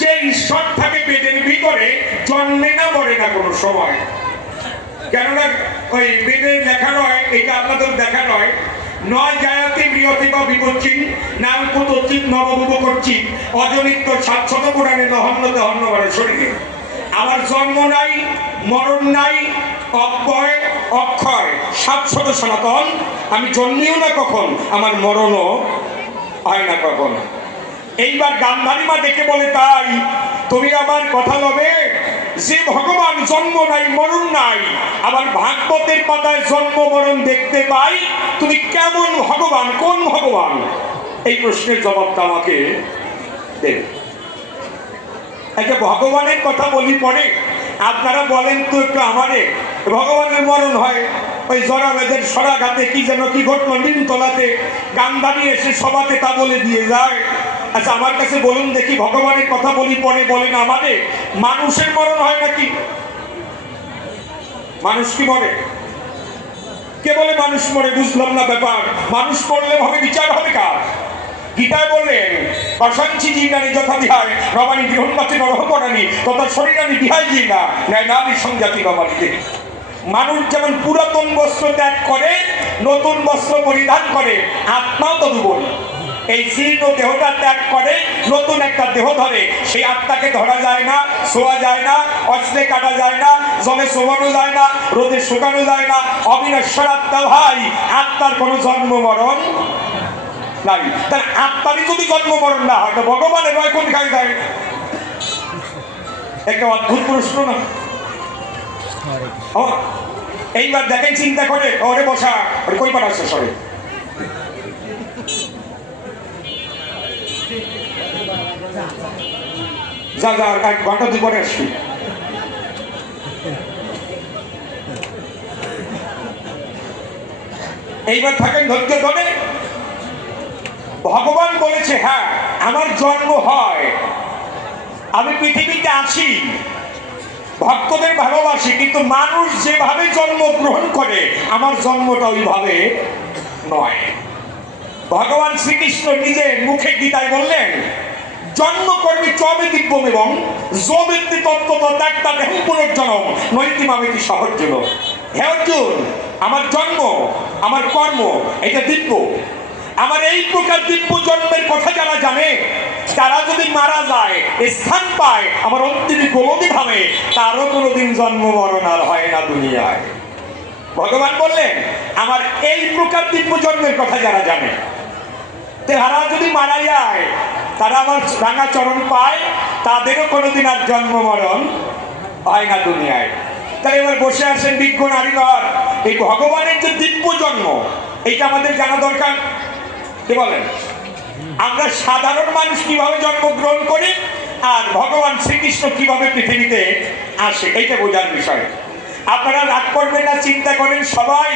যে ঈশ্বর থাকে বেদের ভিতরে, জন্মে না মরে না কোনো সময়। কেননা ওই বেদে লেখা নয়, এটা আপনাদের দেখা নয়, নয় জায়তে বৃহতে বা বিপচ্ছিন নাম কুতচিত নবভুব করছিত অজনিত্য শাশ্বত পুরাণে নহন্যতে হন্যবারে শরীরে। আমার জন্ম নাই, মরণ নাই, অব্যয় অক্ষয় শাশ্বত সনাতন। আমি জন্মিও না কখন, আমার মরণও হয় না কখন। এইবার গান্ধারী মা দেখে বলে, তাই তুমি আমার কথা লবে যে ভগবান জন্ম নাই মরণ নাই, আবার ভাগবতের পাতায় জন্ম মরণ দেখতে পাই, তুমি কেমন ভগবান, কোন ভগবান? এই প্রশ্নের জবাবটা আমাকে দেবে। একটা ভগবানের কথা বলি পরে, আপনারা বলেন তো একটু আমারে, ভগবানের মরণ হয় ওই জরাবেদের সরাঘাতে কি যেন কি ঘটলো নিমতলাতে, গান্ধারী এসে সভাতে তা বলে দিয়ে যায়। আচ্ছা আমার কাছে বলুন দেখি, ভগবানের কথা বলি পরে, বলেন আমাদের মানুষের মরণ হয় নাকি? মানুষ কি মরে? কে বলে মানুষ মরে? বুঝলাম না ব্যাপার। মানুষ মরলে ভাবে বিচার হবে কার? গীতায় বললেন অসংখ্য জীবনানি যথা বিহায় রবানী গৃহণবাচী নরহ করানি তথা শরীরানি বিহায় জীবনা ন্যায় নারী সংজাতি বাবালিতে। মানুষ যেমন পুরাতন বস্ত্র ত্যাগ করে নতুন বস্ত্র পরিধান করে, আত্মাও তদুপরি এই জীর্ণ দেহটা ত্যাগ করে নতুন একটা দেহ ধরে। সেই আত্মাকে ধরা যায় না, শোয়া যায় না, অস্ত্রে কাটা যায় না, জলে শোয়ানো যায় না, রোদে শুকানো যায় না। অবিনশ্বর আত্মা ভাই, আত্মার কোনো জন্ম মরণ নাই। তার আত্মারই যদি জন্ম মরণ না হয় তো ভগবানের নয় কোন খাই যায়? একটা অদ্ভুত প্রশ্ন না? এইবার দেখেন চিন্তা করে, ওরে বসা, ওরে কই পাঠাচ্ছে সরে, যা যা এক ঘন্টা দুই পরে আসবি। এইবার থাকেন ধৈর্য ধরে। ভগবান বলেছে হ্যাঁ আমার জন্ম হয়, আমি পৃথিবীতে আসি, ভক্তদের ভালোবাসি, কিন্তু মানুষ যেভাবে জন্মগ্রহণ করে আমার জন্মটা ওইভাবে নয়। ভগবান শ্রীকৃষ্ণ নিজের মুখে গীতায় বললেন জন্মকর্মী চবে দিব্যম এবং জবেত্তি তত্ত্ব ত্যাগতা দেহ পুনর্জন্ম নৈতিমামিতি সহর্জুন। হে অর্জুন, আমার জন্ম আমার কর্ম এটা দিব্য। আমার এই প্রকার দিব্য জন্মের কথা যারা জানে, তারা যদি মারা যায় স্থান পায় আমার অন্তিম গোলদি ধামে, তারও কোনোদিন জন্ম মরণ আর হয় না দুনিয়ায়। ভগবান বললেন আমার এই প্রকার দিব্য জন্মের কথা যারা জানে, তারা যদি মারা যায় তারা আমার রাঙা চরণ পায়, তাদেরও কোনোদিন আর জন্ম মরণ হয় না দুনিয়ায়। তাহলে এবার বসে আসেন বিজ্ঞ নারীগণ, এই ভগবানের যে দিব্য জন্ম এইটা আমাদের জানা দরকার। কি বলেন? আমরা সাধারণ মানুষ কিভাবে জন্মগ্রহণ করি আর ভগবান শ্রীকৃষ্ণ কিভাবে পৃথিবীতে আসে, এইটা বোঝার বিষয়। আপনারা রাগ করবেন না, চিন্তা করেন সবাই।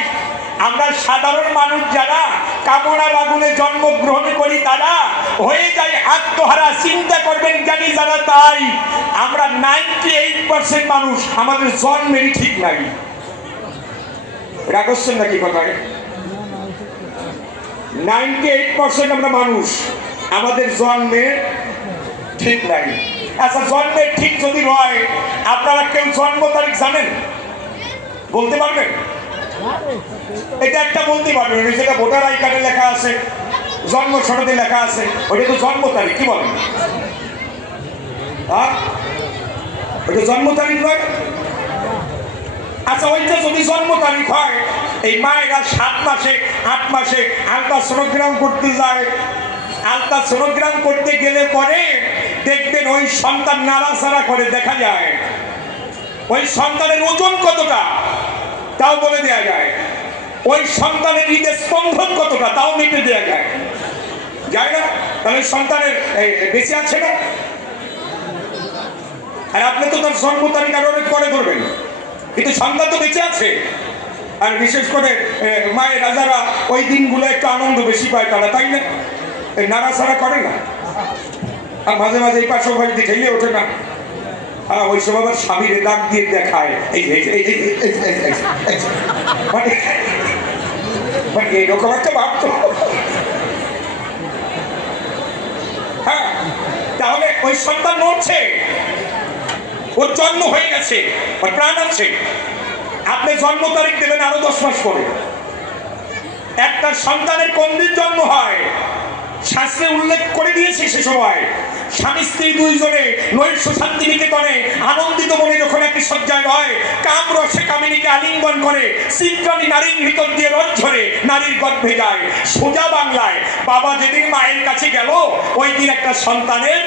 আমরা সাধারণ মানুষ যারা কামনা বাগুনে জন্মগ্রহণ করি তারা হয়ে যায় আত্মহারা। চিন্তা করবেন জানি যারা, তাই আমরা 98% মানুষ আমাদের জন্মেরই ঠিক নাই। রাগ করছেন নাকি কথায়? 98% আমরা মানুষ আমাদের জন্মের ঠিক নাই। আচ্ছা জন্মের ঠিক যদি হয়, আপনারা কেউ জন্ম তারিখ জানেন? বলতে পারবেন? এটা একটা বলতে পারবেন, যেটা ভোটার আই কার্ডে লেখা আছে, জন্ম সনদে লেখা আছে, ওটা তো জন্ম তারিখ। কি বলেন? হ্যাঁ, ওটা জন্ম তারিখ নয়। আচ্ছা ওইটা যদি জন্ম তারিখ হয়, এই মায়েরা 7 মাসে 8 মাসে আলট্রাসোনোগ্রাম করতে যায়। আলট্রাসোনোগ্রাম করতে গেলে পরে দেখবেন ওই সন্তান নাড়াচাড়া করে, দেখা যায় ওই সন্তানের ওজন কতটা তাও বলে দেওয়া যায়, ওই সন্তানের হৃদয় স্পন্দন কতটা তাও মেপে দেওয়া যায়। যায় না? তাহলে সন্তানের বেঁচে আছে না? আর আপনি তো তার জন্ম তারিখ আরো অনেক পরে করবেন, কিন্তু সন্তান তো বেঁচে আছে। আর বিশেষ করে মায়ের রাজারা ওই দিনগুলো একটু আনন্দ বেশি পায় তারা, তাই না? নাড়াচাড়া করে না, আর মাঝে মাঝে এই পাশে বাড়িতে ঠেলে ওঠে না। ওই সব আবার স্বামীর ডাক দিয়ে দেখায়, মানে এইরকম একটা ভাবতো। হ্যাঁ, তাহলে ওই সন্তান মরছে, ওর জন্ম হয়ে গেছে, ওর প্রাণ আছে, আপনি জন্ম তারিখ দেবেন আরো 10 মাস পরে। একটা সন্তানের কোন দিন জন্ম হয় শাস্ত্রে উল্লেখ করে দিয়েছে। সে সময় স্বামী স্ত্রী দুইজনে নৈশ শান্তিনিকেতনে আনন্দিত মনে যখন একটি শয্যায় রয়, কাম রসে কামিনীকে আলিঙ্গন করে চিত্রাণী নারীর ভিতর দিয়ে রথ ঝরে নারীর গর্ভে যায়। সোজা বাংলায় বাবা যেদিন মায়ের কাছে গেল ওই দিন একটা সন্তানের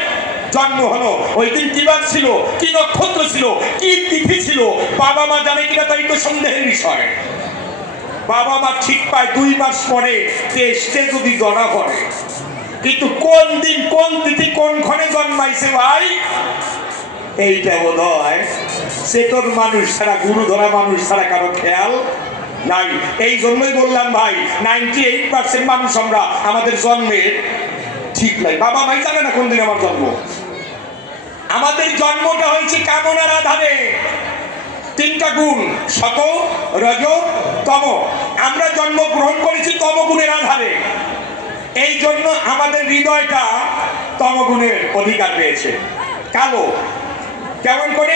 জন্ম হলো। ওই দিন কি বার ছিল, কি নক্ষত্র ছিল, কি তিথি ছিল, বাবা মা জানে কিনা তাই তো সন্দেহের বিষয়। বাবা মা ঠিক পায় 2 মাস পরে টেস্টে যদি ধরা পড়ে, কিন্তু কোন দিন কোন তিথি কোন ক্ষণে জন্মাইছে ভাই এইটা বোধ হয় চেতন মানুষ ছাড়া, গুরু ধরা মানুষ ছাড়া কারো খেয়াল নাই। এই জন্যই বললাম ভাই 98% মানুষ আমরা আমাদের জন্মের ঠিক নাই। বাবা মাই জানে না কোন দিন আমার জন্ম। আমাদের জন্মটা হয়েছে কামনার আধারে। 3টা গুণ, সত রজ তম। আমরা জন্মগ্রহণ করেছি তমগুণের আধারে। এই জন্য আমাদের হৃদয়টা তমগুণের অধিকার পেয়েছে। কালো কেমন করে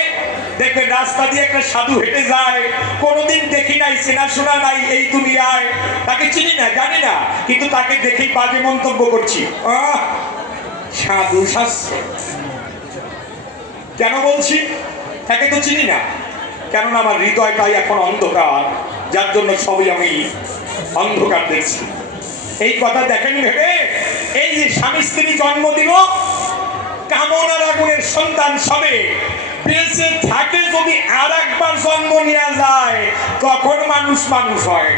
দেখবেন, রাস্তা দিয়ে একটা সাধু হেঁটে যায়, কোনোদিন দেখি নাই, চেনাশোনা নাই এই দুনিয়ায়, তাকে চিনি না জানি না, কিন্তু তাকে দেখেই বাজে মন্তব্য করছি, সাধু শাস্ত্র। কেন বলছি? তাকে তো চিনি না, কেননা আমার হৃদয়টাই এখন অন্ধকার, যার জন্য সবই আমি অন্ধকার দেখছি। এই কথা দেখেন ভেবে এই যে স্বামী স্ত্রী জন্ম দিল, কামনার আগুনের সন্তান সবে বেঁচে থাকে, যদি আর একবার জন্ম নেওয়া যায় তখন মানুষ মানুষ হয়।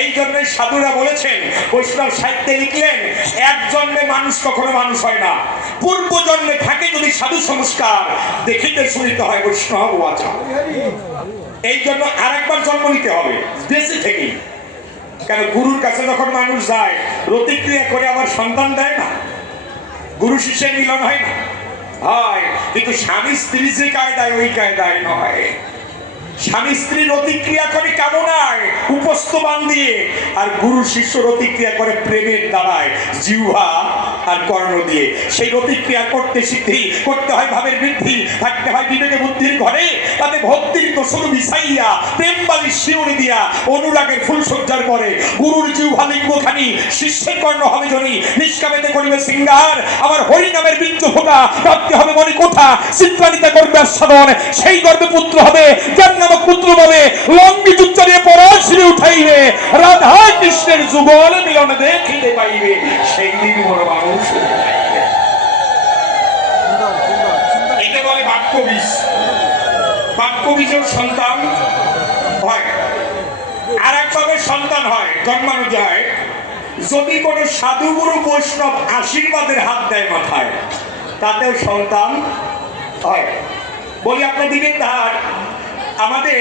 এই জন্য সাধুরা বলেছেন, বৈষ্ণব সাহিত্যে লিখলেন, এক জন্মে মানুষ কখনো মানুষ হয় না, পূর্ব জন্মে থাকে যদি সাধু সংস্কার, দেখিতে শুনিতে হয় বৈষ্ণব আচার। এই জন্য আর একবার জন্ম নিতে হবে বেঁচে থেকেই। কেন, গুরুর কাছে যখন মানুষ যায় প্রতিক্রিয়া করে আবার সন্তান দেয় না, গুরু শিষ্যের মিলন হয় না, হয়, কিন্তু স্বামী স্ত্রী যে কায়দায় ওই কায়দায় নয়। স্বামী স্ত্রীর প্রতিক্রিয়া করে কামনায় উপস্থবান দিয়ে, আর গুরু শিষ্য প্রতিক্রিয়া করে প্রেমের দ্বারায় জিহ্বা আর কর্ণ দিয়ে। সেই প্রতিক্রিয়া করতে শিখতেই করতে হয় ভাবের বৃদ্ধি, থাকতে হয় বিবেকে বুদ্ধির ঘরে, তাতে ভক্তির তো শুধু মিশাইয়া প্রেমবালির শিউরে দিয়া অনুরাগের ফুল সজ্জার পরে গুরুর জিহ্বা লিঙ্গখানি, শিষ্যের কর্ণ হবে জনি, নিষ্কামেতে করিবে সিঙ্গার, আমার হরি নামের বীর্য ফোঁটা ভাবতে হবে মনে কোথা, চিত্রানিতা করবে আস্বাদন, সেই গর্বে পুত্র হবে, যার নামক পুত্র পাবে, লম্বি উচ্চারিয়ে পরাশরে উঠাইবে, রাধা কৃষ্ণের যুগল মিলন দেখিতে পাইবে, সেই দিন বড় মানুষ। একে বলে বাক্যবীজ। বাক্যবীজের সন্তান হয়। আর একভাবে সন্তান হয়, জন্মানো যায় যদি কোনো সাধুগুরু বৈষ্ণব আশীর্বাদের হাত দেয় মাথায়, তাতেও সন্তান হয়। বলি আপনার দিকে তার আমাদের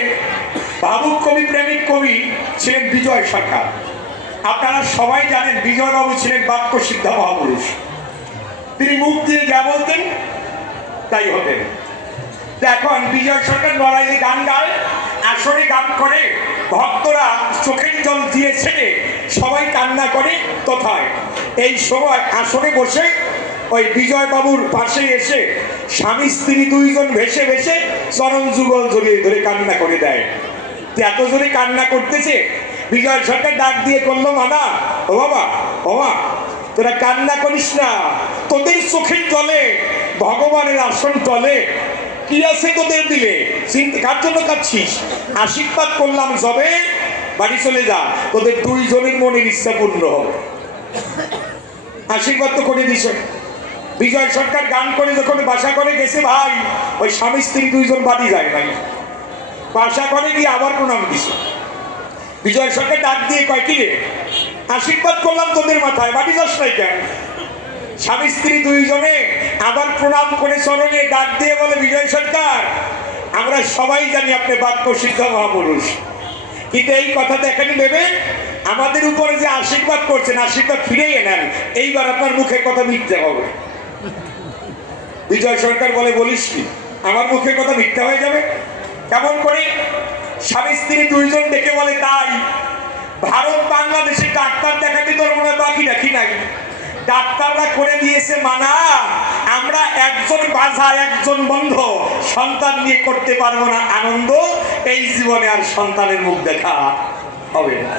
ভাবুক কবি, প্রেমিক কবি ছিলেন বিজয় সরকার। আপনারা সবাই জানেন বিজয়বাবু ছিলেন বাক্য সিদ্ধা মহাপুরুষ। তিনি মুখ দিয়ে যা বলতেন তাই হতেন। এখন বিজয় সরকার লড়াইয়ে গান গায়, আসরে গান করে, ভক্তরা চোখের জল দিয়ে ছেড়ে সবাই কান্না করে তথায়। এই সময় আসরে বসে ওই বিজয় বাবুর পাশে এসে স্বামী স্ত্রী দুইজন ভেসে ভেসে চরণ যুগল জড়িয়ে ধরে কান্না করে দেয়। এত জোরে কান্না করতেছে, বিজয় সরকার ডাক দিয়ে করলো, মানা ও বাবা, ও মা, তোরা কান্না করিস না, তোদের চোখের জলে ভগবানের আসন তলে কি আছে তোদের দিলে, চিন্তা কার জন্য কাঁদছিস? আশীর্বাদ করলাম যবে, বাড়ি চলে যা, তোদের দুইজনের মনের ইচ্ছা পূর্ণ হবে। আশীর্বাদ তো করে দিস। বিজয় সরকার গান করে যখন বাসা করে গেছে ভাই, ওই স্বামী স্ত্রী দুইজন বাড়ি যায় ভাই, বাসা করে গিয়ে আবার প্রণাম দিছে। বিজয় সরকার ডাক দিয়ে কয়, কি রে, আশীর্বাদ করলাম তোদের মাথায়, বাড়ি যাস নাই কেন? স্বামী স্ত্রী দুইজনে আবার প্রণাম করে চরণে ডাক দিয়ে বলে, বিজয় সরকার, আমরা সবাই জানি আপনি বাক্য সিদ্ধ মহাপুরুষ, কিন্তু এই কথা দেখেনি ভেবে আমাদের উপরে যে আশীর্বাদ করছেন, আশীর্বাদ ফিরেই নেন, এইবার আপনার মুখের কথা মিথ্যা হবে। বিজয় সরকার বলে, বলিস কি, আমার মুখের কথা মিথ্যা হয়ে যাবে? কেমন করে? স্বামী স্ত্রী দুইজন দেখে বলে, তাই ভারত বাংলাদেশে ডাক্তার দেখাতে তোর মনে হয় বাকি রাখি নাই, ডাক্তাররা করে দিয়েছে মানা, আমরা একজন বাঁধা একজন বন্ধ সন্তান নিয়ে করতে পারবো না আনন্দ, এই জীবনে আর সন্তানের মুখ দেখা হবে না।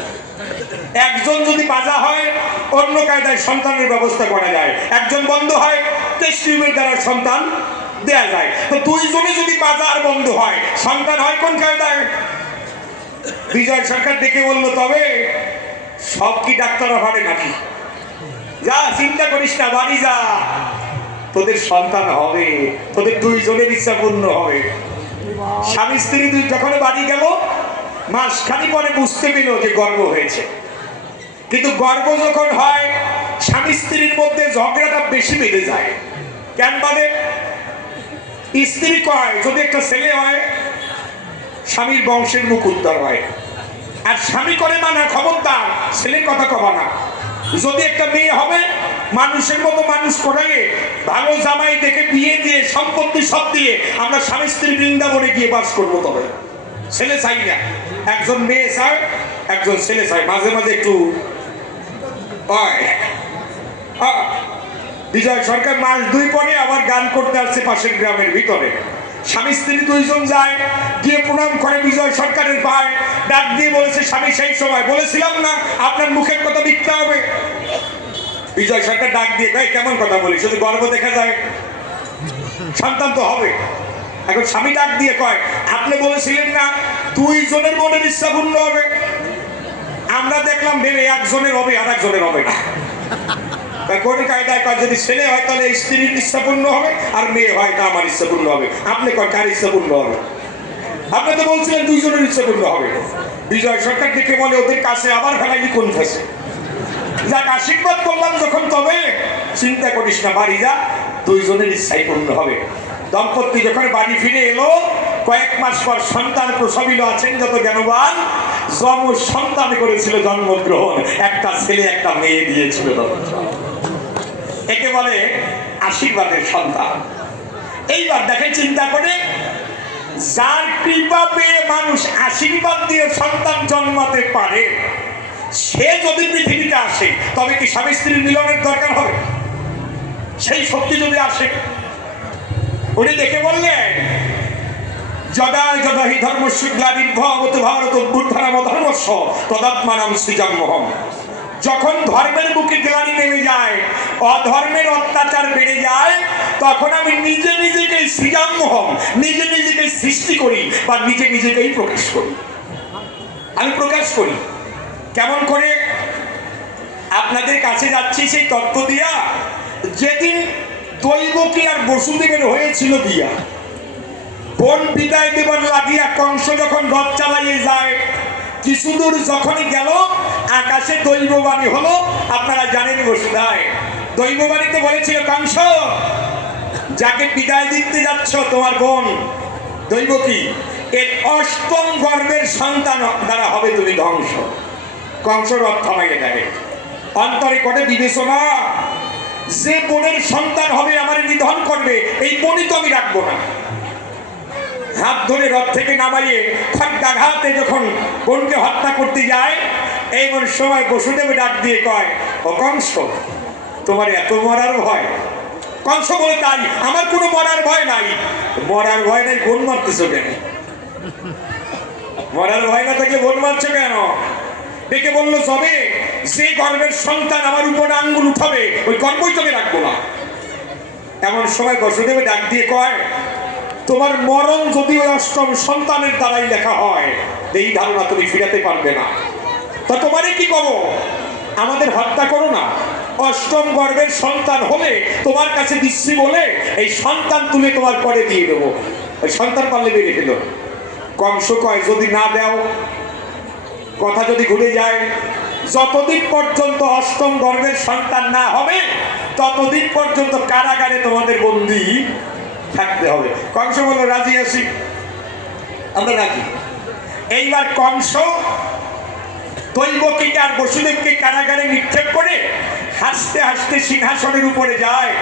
একজন যদি বাঁধা হয় অন্য কায়দায় সন্তানের ব্যবস্থা করা যায়, একজন বন্ধ হয় টেস্ট টিউবের দ্বারা সন্তান দেয়া যায়। তো দুইজনে যদি বাঁধা আর বন্ধ হয় সন্তান হয় কোন কায়দায়? বিজয় সরকার ডেকে বললো, তবে সব কি ডাক্তাররা পারে নাকি? যা, চিন্তা করিস না, বাড়ি যা, তোদের সন্তান হবে, তোদের দুইজনের ইচ্ছা পূর্ণ হবে। স্বামী স্ত্রী দুই যখন বাড়ি গেল, মাসখানি পরে বুঝতে পেল যে গর্ভ হয়েছে। কিন্তু গর্ভ যখন হয় স্বামী স্ত্রীর মধ্যে ঝগড়াটা বেশি বেড়ে যায়। কেন বাদে? স্ত্রী কয় যদি একটা ছেলে হয় স্বামীর বংশের মুখ উদ্ধার হয়, আর স্বামী করে মানা খবরদার ছেলের কথা কবা না, যদি একটা মেয়ে হবে মানুষের মতো মানুষ করাইয়ে ভালো জামাই দেখে বিয়ে দিয়ে সম্পত্তি সব দিয়ে আমরা স্বামী স্ত্রী বৃন্দাবনে গিয়ে বাস করবো। তবে ছেলে চাই না, একজন মেয়ে চায় একজন ছেলে চায়, মাঝে মাঝে একটু বিজয় সরকার মাস 2 পরে আবার গান করতে আসছে পাশের গ্রামের ভিতরে। স্বামী স্ত্রী দুইজন যায়, গিয়ে প্রণাম করে বিজয় সরকারের পায়ে, ডাক দিয়ে বলেছে, স্বামী সেই সময় বলেছিলাম না আপনার মুখের কথা মিথ্যা হবে। বিজয় সরকার ডাক দিয়ে কয়, কেমন কথা বলি, শুধু গর্ব দেখা যায়, সন্তান তো হবে। এখন স্বামী ডাক দিয়ে কয়, আপনি বলেছিলেন না দুইজনের মনের ইচ্ছা পূর্ণ হবে? আমরা দেখলাম ভেবে একজনের হবে আর একজনের হবে না। কোন কায়দায় কয়, যদি ছেলে হয় তাহলে স্ত্রীর ইচ্ছা পূর্ণ হবে, আর মেয়ে হয় তা আমার ইচ্ছা পূর্ণ হবে। আপনি কয় কার ইচ্ছা পূর্ণ হবে? আপনি তো বলছিলেন দুইজনের ইচ্ছা পূর্ণ হবে। বিজয় সরকার দেখে বলে, ওদের কাছে আবার ফেলাইনি কোন ফেসে, যাক আশীর্বাদ করলাম যখন, তবে চিন্তা করিস না, বাড়ি যা, দুইজনের ইচ্ছাই পূর্ণ হবে। দম্পতি যখন বাড়ি ফিরে এলো, কয়েক মাস পর সন্তান প্রসবিত আছেন যত জ্ঞানবান, সন্তান করেছিল জন্মগ্রহণ, একটা ছেলে একটা মেয়ে দিয়েছিল। একে বলে আশীর্বাদের সন্তান। এইবার দেখেন চিন্তা করে, যার কৃপা পেয়ে মানুষ আশীর্বাদ দিয়ে সন্তান জন্মাতে পারে, সে যদি পৃথিবীতে আসে তবে কি স্বামী স্ত্রীর মিলনের দরকার হবে? সেই শক্তি যদি আসে, উনি দেখে বললেন, যদা যদা হি ধর্মস্য গ্লানির্ভবত ভারত অভ্যুত্থানম ধর্মস্য তদাত্মানাং সৃজন্মহম। যখন ধর্মের বুকে গ্লানি নেমে যায়, অধর্মের অত্যাচার বেড়ে যায়, তখন আমি নিজে নিজেকেই সৃজন্মহম, নিজে নিজেকেই সৃষ্টি করি বা নিজে নিজেকেই প্রকাশ করি। আমি প্রকাশ করি কেমন করে? আপনাদের কাছে যাচ্ছি সেই তত্ত্ব দিয়া, যেদিন দৈবকী আর বসুদেবের হয়েছিল বিয়া, বোন বিদায় দেবার লাগিয়া কংস যখন রথ চালাইয়ে যায়, কিছু দূর যখনই গেল আকাশে দৈববাণী হলো। আপনারা জানেন বসুধায় দৈববাণীতে বলেছিল, কংস যাকে বিদায় দিতে যাচ্ছ তোমার বোন দৈবকী, এর 8ম গর্ভের সন্তান দ্বারা হবে তুমি ধ্বংস। কংস রথ থামাইয়ে দেয়, অন্তরে করে বিবেচনা, যে বোনের সন্তান হবে আমার নিধন করবে, এই বোনই তো আমি রাখবো না। হাত ধরে রথ থেকে নামাইয়ে খড়্গাঘাতে যখন বোনকে হত্যা করতে যায়, এইমন সময় বসুদেব ডাক দিয়ে কয়, ও কংস, তোমার এত মরার ভয়? কংস বলে, তাই, আমার কোনো মরার ভয় নাই। মরার ভয় নাই, বোন মারতেছ কেন? মরার ভয় না থাকলে বোন মারছো কেন? ডেকে বললো, যবে যে গর্ভের সন্তান আমার উপরে আঙ্গুল উঠাবে ওই গর্ভই তোকে রাখবো না। এমন সময় বসুদেব ডাক দিয়ে কয়, তোমার মরণ যদি ওই 8ম সন্তানের দ্বারাই লেখা হয়, এই ধারণা তুমি ফিরাতে পারবে না। তা তোমারে কি করো? আমাদের হত্যা করো না, 8ম গর্ভের সন্তান হলে তোমার কাছে দিচ্ছি বলে এই সন্তান তুলে তোমার করে দিয়ে দেবো। ওই সন্তান পারলে বেরিয়ে ফেলো। কংস কয়, যদি না দাও, কথা যদি ঘুরে যায়, যতদিন পর্যন্ত 8ম গর্ভের সন্তান না হবে ততদিন পর্যন্ত কারাগারে তোমাদের বন্দী থাকতে হবে। কংস বলল, রাজি আছি, আমরা রাজি। এইবার কংস দৈবকীকে আর বসুদেবকে কারাগারে নিক্ষেপ করে হাসতে হাসতে সিংহাসনের উপরে যায়।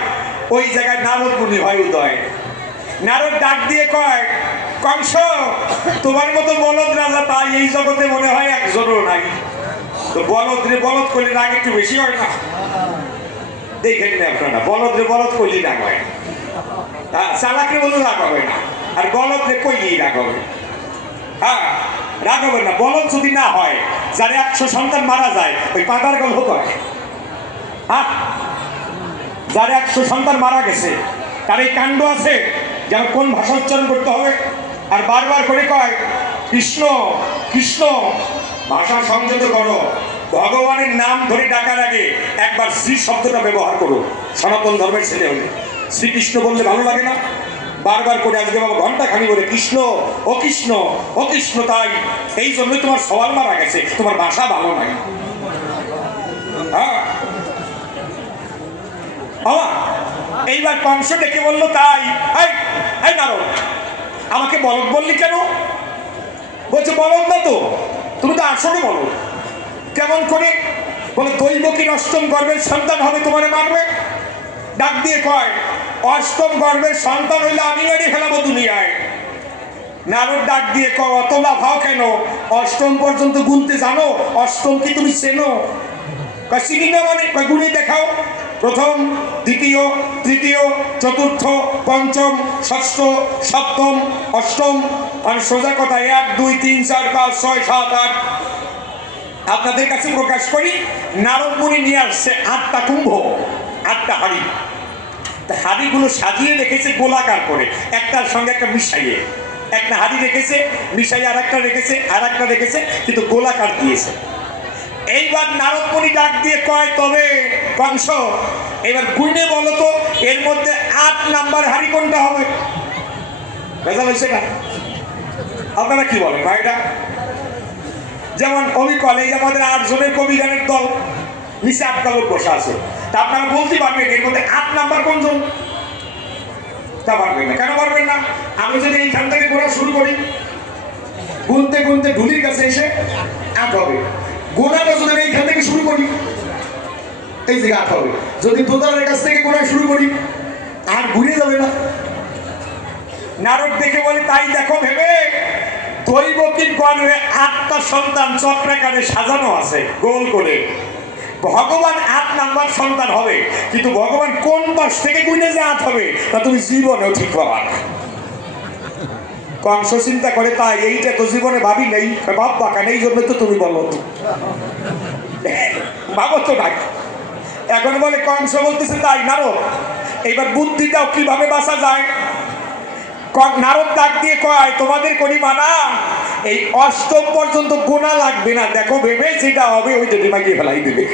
ওই জায়গায় নারদ মুনি হয় উদয়। নারদ ডাক দিয়ে কয়, কংস, তোমার মতো বলদ রাজা তাই এই জগতে মনে হয় একজনও নাই। তো বলদ রে, বলদ করলে রাগ একটু বেশি হয় না? দেখেন না আপনারা, বলদ বলদ কইলি রাগ হয় না, চালাকে বলে রাগ হবে না, আর বলদ কইলি রাগ হবে। হ্যাঁ, রাগ হবে না। বলদ যদি না হয়, যার 100 সন্তান মারা যায়, ওই পাতার গল্প করে। হ্যাঁ, যার 100 সন্তান মারা গেছে, তার এই কাণ্ড আছে যেন কোন ভাষা উচ্চারণ করতে হবে, আর বারবার করে কয় কৃষ্ণ কৃষ্ণ। ভাষা সংযত করো, ভগবানের নাম ধরে ডাকার আগে একবার শ্রী শব্দটা ব্যবহার করো। সনাতন ধর্মের ছেলে হলে শ্রীকৃষ্ণ বললে ভালো লাগে না? বারবার করে আজকে বাবা ঘন্টা খানি বলে কৃষ্ণ ও কৃষ্ণ ও কৃষ্ণ, তাই এই জন্যই তোমার সওয়াল মারা গেছে, তোমার ভাষা ভালো নাই। হ্যাঁ, এইবার কংস ডেকে বললো, তাই এই নারদ, আমাকে বলদ বললি কেন? বলছে বলদ না তো, তুমি তো আসলে বলো। কেমন করে? বলে দৈবকীর অষ্টম গর্ভের সন্তান হবে, তোমারে মারবে। ডাক দিয়ে কয়, অষ্টম গর্ভের সন্তান হইলে আমি মেরে ফেলাবো দুনিয়ায়। নারদ ডাক দিয়ে কয়, অত লাফাও কেন? অষ্টম পর্যন্ত গুনতে জানো? অষ্টম কি তুমি চেনো? চিনি না মানে? গুণে দেখাও। প্রথম, দ্বিতীয়, তৃতীয়, চতুর্থ, পঞ্চম, ষষ্ঠ, সপ্তম, অষ্টম। আর সোজা কথা 1 2 3 4 5 6 7 8। আপনাদের কাছে প্রকাশ করি, নারদ মুনি নিয়ে আসছে 8টা কুম্ভ, 8টা হাড়ি। হাড়িগুলো সাজিয়ে রেখেছে গোলাকার করে, একটার সঙ্গে একটা মিশাইয়ে। একটা হাড়ি রেখেছে, মিশাইয়ে আর একটা রেখেছে, আর একটা রেখেছে, কিন্তু গোলাকার দিয়েছে। এইবার নারদ মুনি ডাক দিয়ে কয়, তবে কংস এবার গুইনে বলো তো, এর মধ্যে 8 নাম্বার হাড়ি কোনটা হবে? রেজাল্ট হয়েছে না? আপনারা কি বলেন ভাইটা? যেমন কবি কলেজ আমাদের 8 জনের কবি গানের দল, নিচে 8টা লোক বসে আছে, তা আপনারা বলতে পারবেন এর মধ্যে 8 নাম্বার কোনজন? তা পারবেন না। কেন পারবেন না? আমি যদি এইখান থেকে গোনা শুরু করি, গুনতে গুনতে ঢুলির কাছে এসে 8 হবে। গোনাটা যদি এইখান থেকে শুরু করি, এই যে 8 হবে। যদি দোতারের কাছ থেকে গোনা শুরু করি, আর ঘুরে যাবে না। নারদ দেখে বলে, তাই দেখো ভেবে, দৈবকীর গর্ভে 8টা সন্তান চক্রাকারে সাজানো আছে গোল করে। ভগবান 8 নাম্বার সন্তান হবে, কিন্তু ভগবান কোন পাশ থেকে গুনে যে 8 হবে তা তুমি জীবনেও ঠিক পাবা না। কংস চিন্তা করে, তাই এইটা তো জীবনে ভাবি নেই, ভাববা কেন? এই জন্য তো তুমি বলো, ভাবো তো না। এখন বলে কংস বলতেছে, তাই নারদ এইবার বুদ্ধি দাও কিভাবে বাঁচা যায়। নারদ ডাক দিয়ে কয়, তোমাদের করি মানা, এই অষ্টম পর্যন্ত গোনা লাগবে না, দেখো ভেবে যেটা হবে ওইটা দিমাগিয়ে ফেলাই দেবে।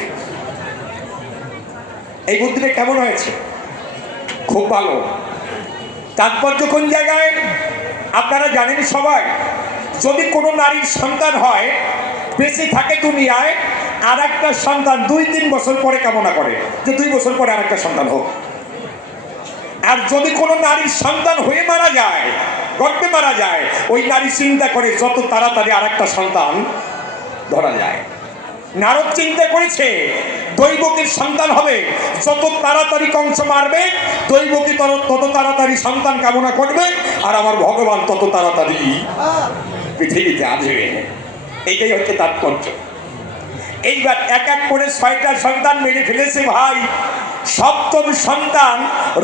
এই বুদ্ধিটা কেমন হয়েছে? খুব ভালো। তাৎপর্য কোন জায়গায় আপনারা জানেন সবাই, যদি কোনো নারীর সন্তান হয়, বেঁচে থাকে দুনিয়ায়, আর একটা সন্তান 2-3 বছর পরে কামনা করে যে 2 বছর পরে আর একটা সন্তান হোক। আর যদি কোনো নারীর সন্তান হয়ে মারা যায়, গর্ভে মারা যায়, ওই নারী চিন্তা করে যত তাড়াতাড়ি আর একটা সন্তান ধরা যায়। নারদ চিন্তা করেছে দৈবকীর সন্তান হবে, যত তাড়াতাড়ি কংস মারবে দৈবকী তত তাড়াতাড়ি সন্তান কামনা করবে, আর আমার ভগবান তত তাড়াতাড়ি পৃথিবীতে আসবে। এইটাই হচ্ছে তাৎপর্য। এইবার এক এক করে 6টা সন্তান মেরে ফেলেছে ভাই। সপ্তম সন্তান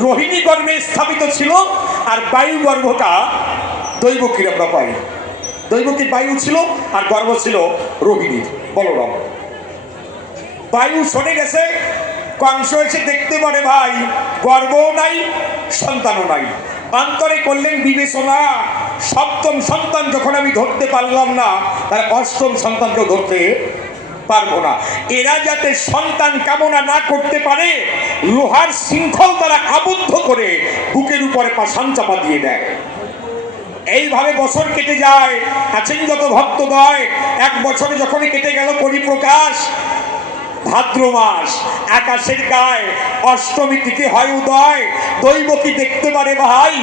রোহিণী গর্ভে স্থাপিত ছিল, আর বায়ু গর্ভটা দৈবকীর আমরা পাই। দৈবকীর বায়ু ছিল, আর গর্ভ ছিল রোহিণীর, বলরাম। বায়ু সরে গেছে, কংস এসে দেখতে পারে ভাই গর্ভও নাই, সন্তানও নাই। অন্তরে করলেন বিবেচনা, সপ্তম সন্তান যখন আমি ধরতে পারলাম না, তার অষ্টম সন্তানকেও ধরতে পারবো না। এরা যাতে সন্তান কামনা না করতে পারে, লোহার শৃঙ্খল দ্বারা আবদ্ধ করে বুকের উপরে পাষাণ চাপা দিয়ে দেয়। এইভাবে বছর কেটে যায়। আছেন যত ভক্তদয়, 1 বছরে যখনই কেটে গেল পরিপ্রকাশ, ভাদ্র মাস, আকাশের গায়ে অষ্টমী তিথি হয় উদয়। দৈবকী দেখতে পারে ভাই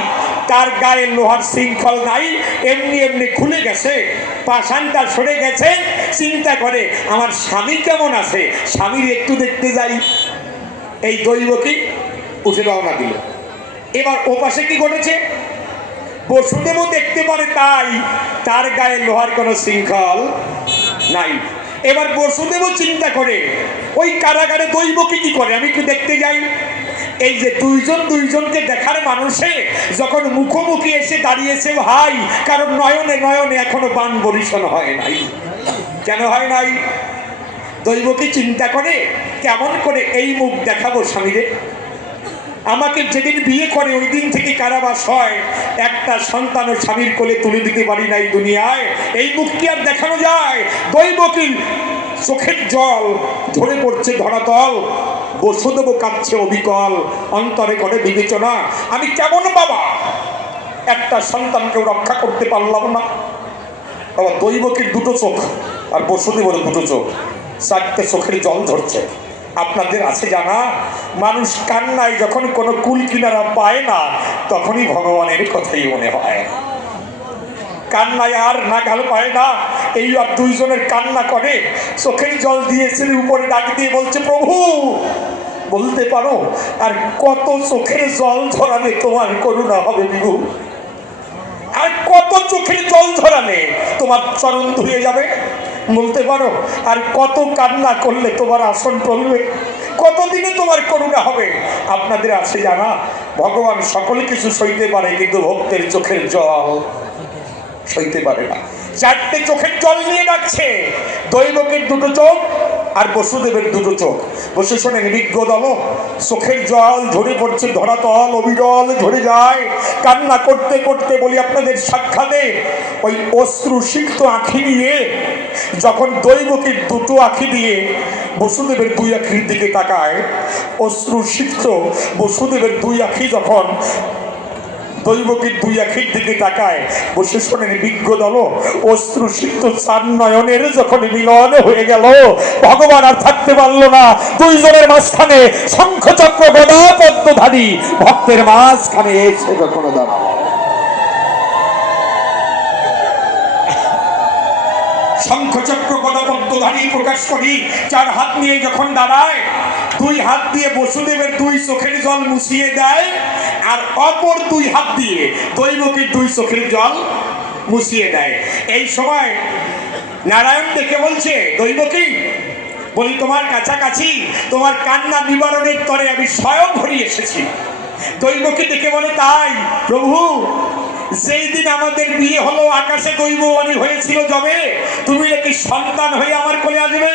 তার গায়ে লোহার শৃঙ্খল নাই, এমনি এমনি খুলে গেছে, পাষাণটা সরে গেছে। চিন্তা করে আমার স্বামী কেমন আছে, স্বামীর একটু দেখতে যাই। এই দৈবকী উঠে রওনা দিল। এবার ওপাশে কি ঘটেছে, বসুদেবও দেখতে পারে তাই, তার গায়ে লোহার কোনো শৃঙ্খল নাই। এবার বসুদেবও চিন্তা করে ওই কারাগারে দৈবকী কি করে, আমি একটু দেখতে যাই। এই যে দুইজনকে দেখার মানুষে যখন মুখোমুখি এসে দাঁড়িয়েছে ভাই, কারণ নয়নে নয়নে এখনো বাণ বরিশন হয় নাই। কেন হয় নাই? দৈবকী চিন্তা করে কেমন করে এই মুখ দেখাবো স্বামীরে। আমাকে যেদিন বিয়ে করে ওই দিন থেকে কারাবাস হয়, একটা সন্তান ও স্বামীর কোলে তুলে দিতে পারি নাই দুনিয়ায়। এই মুখ কি আর দেখানো যায়? দৈবকীর চোখের জল ঝরে পড়ছে ধরাতল, বসুদেব কাঁদছে অবিকল, অন্তরে করে বিবেচনা, আমি কেমন বাবা, একটা সন্তানকেও রক্ষা করতে পারলাম না। বাবা দৈবকীর দুটো চোখ আর বসুদেবের দুটো চোখ, চারটে চোখের জল ধরছে। আপনাদের আছে জানা, মানুষ কান্নায় যখন কোনো কুল কিনারা পায় না, তখনই ভগবানের কথাই মনে হয়। কান্নায় আর নাগাল পায় না, এই আর দুইজনের কান্না করে, চোখের জল দিয়েছেন উপরে, ডাক দিয়ে বলছে প্রভু বলতে পারো আর কত চোখের জল ঝরালে তোমার করুণা হবে বিভু? আর কত চোখের জল ঝরালে তোমার চরণ ধুয়ে যাবে? বলতে পারো আর কত কান্না করলে তোমার আসন টলবে? কতদিনে তোমার করুণা হবে? আপনাদের আছে জানা, ভগবান সকল কিছু সইতে পারে, কিন্তু ভক্তের চোখের জল সইতে পারে না। চারটে চোখের জল নিয়ে ডাকছে, দৈবকীর দুটো চোখ আর বসুদেবের দুটো চোখ। বসে শোনেন বিজ্ঞ দল, চোখের জল ঝরে পড়ছে ধরাতল, অবিরল ঝরে যায়। কান্না করতে করতে বলি আপনাদের সাক্ষাতে, ওই অশ্রু সিক্ত আঁখি নিয়ে যখন দৈবকীর দুটো আঁখি দিয়ে বসুদেবের দুই আঁখির দিকে তাকায়, অশ্রু সিক্ত বসুদেবের দুই আঁখি যখন দৈবকীর দুই আঁখির দিকে তাকায়, বসে শোনেন বিজ্ঞ দল, অশ্রু সিক্ত চার নয়নের যখন মিলন হয়ে গেল, ভগবান আর থাকতে পারলো না। দুইজনের মাঝখানে শঙ্খ চক্র গদা পদ্মধারী ভক্তের মাঝখানে এসে যখন দাঁড়ালো, শঙ্খ চক্র গদা পদ্মধারী প্রকাশ করি চার হাত নিয়ে যখন দাঁড়ায়, দুই হাত দিয়ে বসুদেবের দুই চোখের জল মুছিয়ে দেয়, আর অপর দুই হাত দিয়ে দৈবকীর দুই চোখের জল মুছিয়ে দেয়। এই সময় নারায়ণ দেখে বলছে দৈবকী, বলি তোমার কাছাকাছি তোমার কান্না নিবারণের তরে আমি স্বয়ং হরি এসেছি। দৈবকী দেখে বলে তাই প্রভু, যেই দিন আমাদের বিয়ে হলো আকাশে দৈববাণী হয়েছিল যবে তুমি নাকি সন্তান হয়ে আমার কোলে আসবে।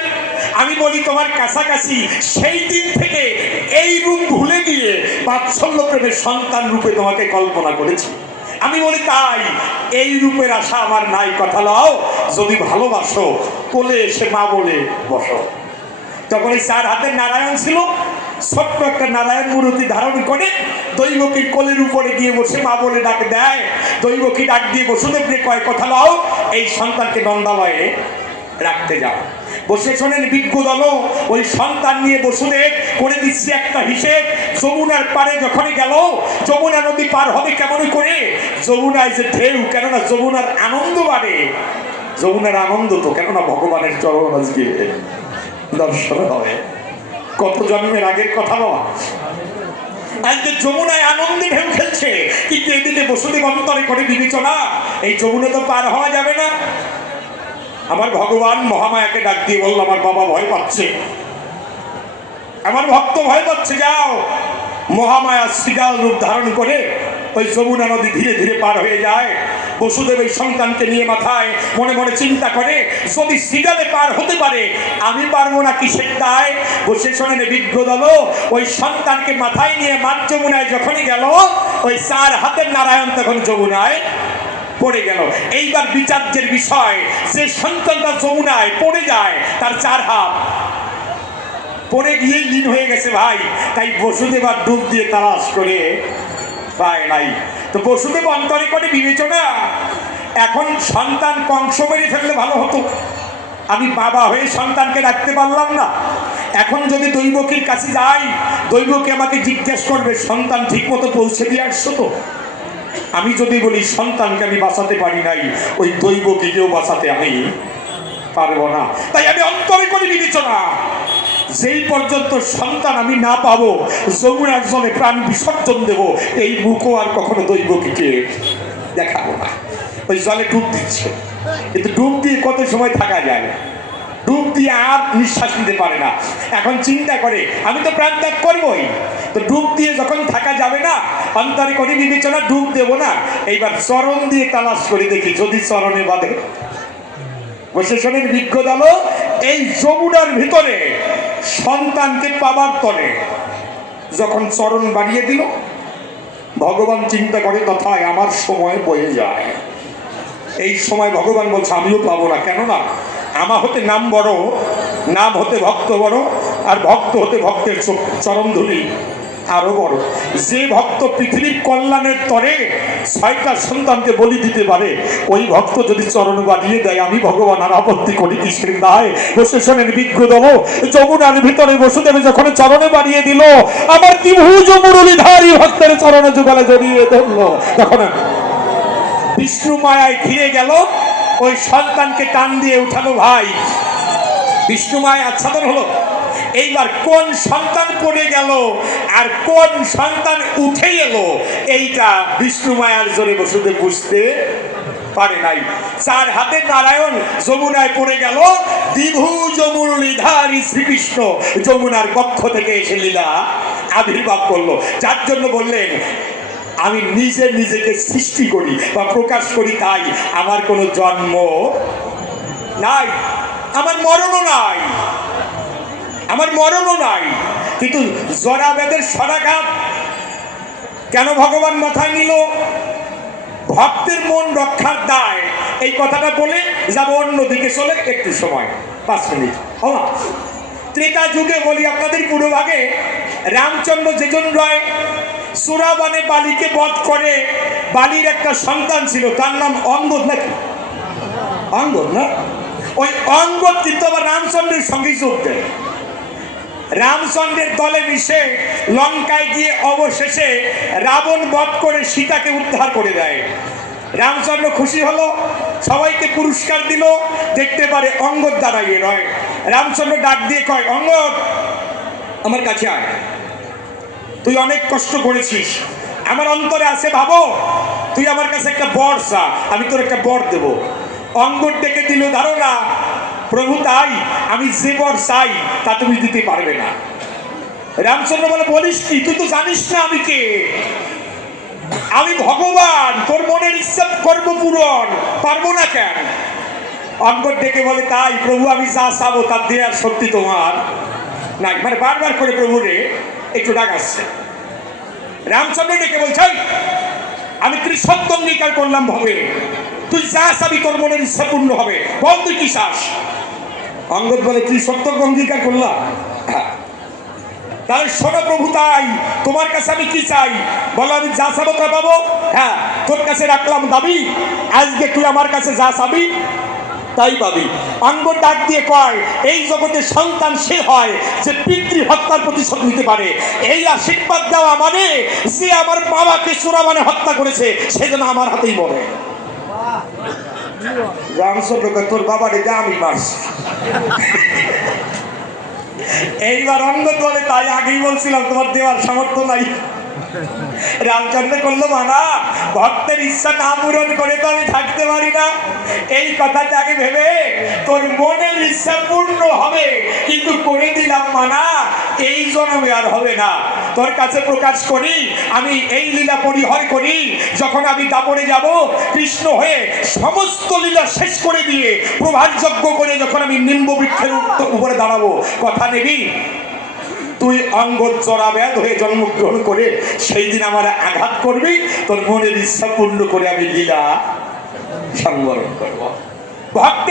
আমি বলি তোমার কাছাকাছি সেই দিন থেকে এই রূপ ভুলে গিয়ে বাৎসল্য প্রেমের সন্তান রূপে তোমাকে কল্পনা করেছি। আমি বলি তাই, এই রূপের আশা আমার নাই, কথা লও, যদি ভালোবাসো কোলে এসে মা বলে বসো। তখন এই চার হাতের নারায়ণ ছিল, ছোট্ট একটা নারায়ণ মূর্তি ধারণ করে দৈবকীর কোলের উপরে গিয়ে বসে মা বলে ডাক দেয়। দৈবকী ডাক দিয়ে বসুদেবকে কয়, কথা লও, এই সন্তানকে নন্দালয়ে রাখতে যাও। বসে শোনেন বিজ্ঞ দল, ওই সন্তান নিয়ে বসুদেব করে দিচ্ছে একটা হিসেব। যমুনার পারে যখনই গেল, যমুনা নদী পার হবে কেমন করে? যমুনায় যে ঢেউ, কেননা যমুনার আনন্দ বাড়ে, যমুনার আনন্দ তো কেননা ভগবানের চরণ আজকে দর্শন হয়। কত জন্মের আগের কথা বাবা, আজকে যমুনায় আনন্দে ঢেউ খেলছে, কিন্তু এদিকে বসুদেব অন্তরে করে বিবেচনা, এই যমুনা তো পার হওয়া যাবে না। আমার ভগবান মহামায়াকে ডাক দিয়ে বলল, আমার বাবা ভয় পাচ্ছে, আমার ভক্ত ভয় পাচ্ছে, যাও। মহামায়া শৃগাল রূপ ধারণ করে ওই যমুনা নদী ধীরে ধীরে পার হয়ে যায়। বসুদেব এই সন্তানকে নিয়ে মাথায় মনে মনে চিন্তা করে, যদি শৃগালে পার হতে পারে আমি পারবো না কিসের দায়? বসে শোনেন বিজ্ঞ দল, ওই সন্তানকে মাথায় নিয়ে মাঠ যমুনায় যখনই গেল, ওই চার হাতের নারায়ণ তখন যমুনায় পড়ে গেল। এইবার বিচার্যের বিষয়, যে সন্তানটা যমুনায় পড়ে যায় তার চার হাত পড়ে গিয়ে লীন হয়ে গেছে ভাই। তাই বসুদেব আর ডুব দিয়ে তালাশ করে পায় নাই। তো বসুদেব অন্তরে করে বিবেচনা, এখন সন্তান কংস মেরে ফেললে ভালো হতো, আমি বাবা হয়ে সন্তানকে রাখতে পারলাম না। এখন যদি দৈবকীর কাছে যাই, দৈবকী আমাকে জিজ্ঞেস করবে সন্তান ঠিক মতো পৌঁছে দিয়ে আসছো তো? আমি যদি বলি সন্তানকে আমি বাঁচাতে পারি নাই, ওই দৈবকীকেও বাঁচাতে আমি পারবো না। তাই আমি অন্তরে করে বিবেচনা, যেই পর্যন্ত সন্তান আমি না পাবো, যমুনার জলে প্রাণ বিসর্জন দেব, এই মুখও আর কখনো দৈবকীকে দেখাবো না। ওই জলে ডুব দিচ্ছে, কিন্তু ডুব দিয়ে কত সময় থাকা যায়? ডুব দিয়ে আর নিঃশ্বাস নিতে পারে না। এখন চিন্তা করে আমি তো প্রাণ ত্যাগ করবোই, তো ডুব দিয়ে যখন থাকা যাবে না, অন্তরে করে বিবেচনা ডুব দেবো না, এইবার চরণ দিয়ে তালাশ করে দেখি যদি চরণে বাঁধে। প্রশাসনের বিজ্ঞ দল এই যমুনার ভিতরে সন্তানকে পাবার তরে যখন চরণ বাড়িয়ে দিল, ভগবান চিন্তা করে তথায় আমার সময় বয়ে যায়। এই সময় ভগবান বলছে আমিও পাবো না, কেননা আমা হতে নাম বড়, নাম হতে ভক্ত বড়, আর ভক্ত হতে ভক্তের চরণ ধুলি আরো বড়। যে ভক্ত পৃথিবীর কল্যাণের তরে 6টা সন্তানকে বলি দিতে পারে, ওই ভক্ত যদি চরণ বাড়িয়ে দেয় আমি ভগবান আর আপত্তি করি কিসের নাই। প্রশাসনের বিজ্ঞ দল যমুনার ভিতরে বসুদেবে যখন চরণে বাড়িয়ে দিল, আমার ত্রিভুজ মুরলীধারী ভক্তের চরণে যুগলে জড়িয়ে ধরলো, তখন বিষ্ণু মায়ায় ঘিরে গেল, ওই সন্তানকে টান দিয়ে উঠালো। ভাই বিষ্ণু মায় আচ্ছাদন হলো। এইবার কোন সন্তান পড়ে গেল আর কোন সন্তান উঠে এলো, এইটা বিষ্ণু মায়ার জোরে বসুদেব বুঝতে পারে নাই। 4 হাতে নারায়ণ যমুনায় পড়ে গেল, দ্বিভুজ মুরলীধারী শ্রীকৃষ্ণ যমুনার বক্ষ থেকে এসে লীলা আবির্ভাব করলো। যার জন্য বললেন আমি নিজে নিজেকে সৃষ্টি করি বা প্রকাশ করি, তাই আমার কোনো জন্ম নাই, আমার মরণও নাই, আমার মরণও নাই। কিন্তু জরাবেদের সরাঘাত কেন ভগবান মাথায় নিল? ভক্তের মন রক্ষার দায়। এই কথাটা বলে যাবো অন্যদিকে চলে, একটু সময় 5 মিনিট। হ্যাঁ, ত্রেতা যুগে বলি আপনাদের পূর্বভাগে রামচন্দ্র যেজন রায় সুরাবানে বালিকে বধ করে, বালির একটা সন্তান ছিল, তার নাম অঙ্গদ, নাকি অঙ্গদ না? ওই অঙ্গদ কিন্তু আবার রামচন্দ্রের সঙ্গে যোগ দেয়, রামচন্দ্রের দলে মিশে লঙ্কায় গিয়ে অবশেষে রাবণ বধ করে সীতাকে উদ্ধার করে দেয়। রামচন্দ্র খুশি হলো, সবাইকে পুরস্কার দিল, দেখতে পারে অঙ্গদ দাঁড়াইয়ে রয়। রামচন্দ্র ডাক দিয়ে কয়, অঙ্গদ আমার কাছে আয়, তুই অনেক কষ্ট করেছিস, আমার অন্তরে আছে ভাবো, তুই আমার কাছে একটা বর চা, আমি তোর একটা বর দেব। অঙ্গদ ডেকে দিল, ধারণা প্রভু তাই, আমি যে বর চাই তা তুমি দিতে পারবে না। রামচন্দ্র বলে, বলিস কি, তুই তো জানিস না আমি কে, আমি ভগবান, তোর মনের ইচ্ছা করব পূরণ, পারবো না কেন? অঙ্গদ ডেকে বলে, তাই প্রভু আমি যা চাবো তার দেয়ার শক্তি তোমার নাই। মানে বারবার করে প্রভুরে একটু ডাক আসছে। রামচন্দ্র ডেকে বলছে, আমি ত্রিসত্য অঙ্গীকার করলাম ভবে, তুই যা চাবি তোর মনের ইচ্ছা পূর্ণ হবে, বল তুই কি চাস? অঙ্গদ বলে, ত্রিসত্য অঙ্গীকার করলাম, তাহলে শোনো প্রভু, তাই তোমার কাছে আমি কি চাই বলো, আমি যা চাবো তা পাবো। হ্যাঁ, তোর কাছে রাখলাম দাবি, আজকে তুই আমার কাছে যা চাবি তাই পাবি। অঙ্গদ ডাক দিয়ে কয়, এই জগতে সন্তান সে হয় যে পিতৃ হত্যার প্রতিশোধ নিতে পারে। এই আশীর্বাদ দেওয়া মানে যে আমার বাবাকে চোরাবানে হত্যা করেছে সে যেন আমার হাতেই মরে। রামচন্দ্র তোর বাবারে যা আমি মারছি। এইবার অঙ্গদ বলে, তাই আগেই বলছিলাম তোমার দেওয়ার সামর্থ্য নাই। রামচন্দ্র করলো, মানা ভক্তের ইচ্ছা না পূরণ করে তো আমি থাকতে পারি না। এই কথাটা আগে ভেবে তোর মনের ইচ্ছা পূর্ণ হবে, কিন্তু করে দিলাম মানা, এই জন্মে আর হবে না। তোর কাছে প্রকাশ করি, আমি এই লীলা পরিহার করি, যখন আমি দাপরে যাব কৃষ্ণ হয়ে সমস্ত লীলা শেষ করে দিয়ে প্রভাত যজ্ঞ করে যখন আমি নিম্ব বৃক্ষের উপরে দাঁড়াবো, কথা নেবি? তুই অঙ্গদ জরাব্যাধ হয়ে জন্মগ্রহণ করে সেই দিন আমার আঘাত করবি, তোর মনের ইচ্ছা পূর্ণ করে আমি লীলা সংবরণ করবো। ভক্ত